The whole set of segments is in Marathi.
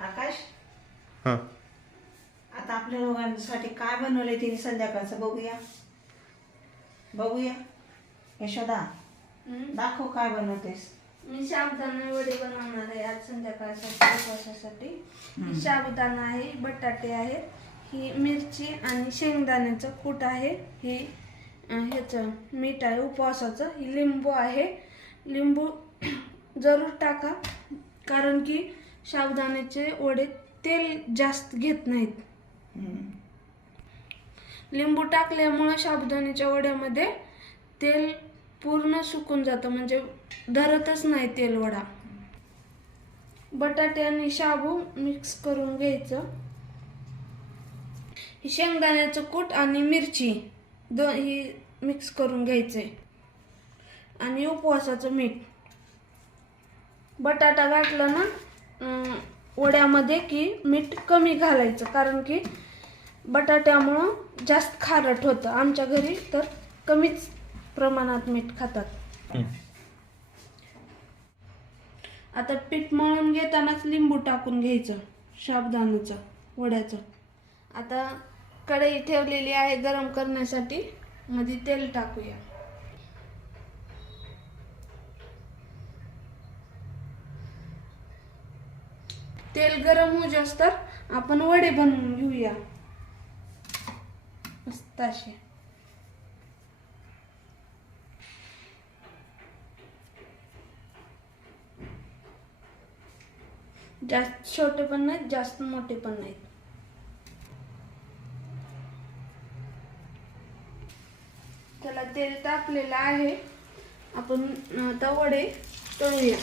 आकाश? हां. आता आपल्या दोघांसाठी काय बनवलंय तिने संध्याकाळचं बघूया. बघूया. यशोदा दाखव काय बनवतेस. मी साबुदाणा वडे बनवणार आहे आज संध्याकाळसाठी उपवासासाठी. ही साबुदाणा आहे बटाटे आहेत ही मिरची आणि शेंगदाण्याचं कूट आहे. ही अं, ह्याचं मीठ आहे उपवासाचं. ही लिंबू आहे. लिंबू जरूर टाका कारण की साबुदाण्याचे वडे तेल जास्त घेत नाहीत. लिंबू टाकल्यामुळं साबुदाण्याच्या वड्यामध्ये तेल पूर्ण सुकून जातं म्हणजे धरतच नाही तेल वडा. बटाटे आणि शाबू मिक्स करून घ्यायचं. शेंगदाण्याचं कूट आणि मिरची दो ही मिक्स करून घ्यायचंय आणि उपवासाचं मीठ. बटाटा घातला ना वड्यामध्ये की मीठ कमी घालायचं. कारण की बटाट्यामुळं जास्त खारट होतं. आमच्या घरी तर कमीच प्रमाणात मीठ खातात. आता पीठ मळून घेतानाच लिंबू टाकून घ्यायचं. साबुदाण्याचं वड्याचं. आता कढई ठेवलेली आहे गरम करण्यासाठी. मध्ये तेल टाकूया. तेल गरम होऊ जास्त आपण वडे बनवून घेऊया. मस्त असे. जास्त छोटे पण नाहीत जास्त मोठे पण नाहीत. त्याला तेल टाकलेलं आहे. आपण आता वडे तळूया.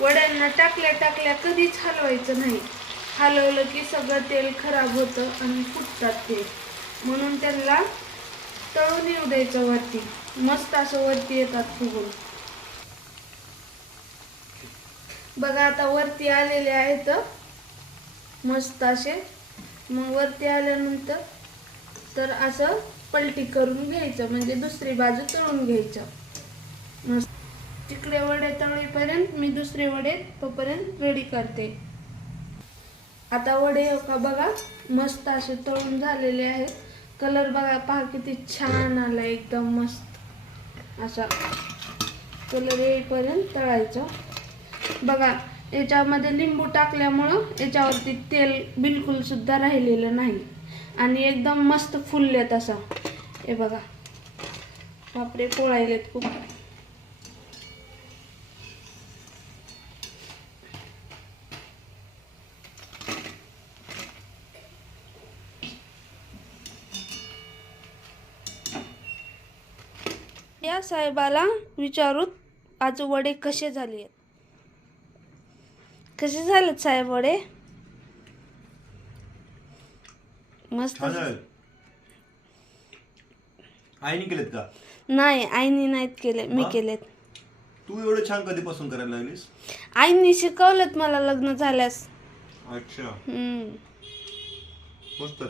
वड्यांना टाकल्या टाकल्या कधीच हलवायचं नाही. हलवलं की सगळं तेल खराब होतं आणि फुटतात ते. म्हणून त्यांना तळून येऊ द्यायचं वरती. मस्त असं वरती येतात फुगून. बघा आता वरती आलेले आहेत. मस्त असे. मग वरती आल्यानंतर तर असं पलटी करून घ्यायचं. म्हणजे दुसरी बाजू तळून घ्यायचं. मस्त. तिकडे वडे तळीपर्यंत मी दुसरे वडे तोपर्यंत रेडी करते. आता वडे हो का बघा मस्त असे तळून झालेले आहेत. कलर बघा पहा किती छान आला एकदम मस्त. असा कलर येईपर्यंत तळायचं. बघा याच्यामध्ये लिंबू टाकल्यामुळं याच्यावरती तेल बिलकुल सुद्धा राहिलेलं नाही. आणि एकदम मस्त फुललेत असं. हे बघा. बापरे पोळायलेत खूप. या साहेबाला विचारू आज वडे कसे झाले? आहेत कसे झालेत साहेब वडे? मस्त. आईने केलेत का? नाही आईनी नाहीत केले. मी? केलेत. तू एवढं छान कधीपासून करायला लागलीस? आईनी शिकवलेत मला लग्न झाल्यास. अच्छा. हम्म. मस्त.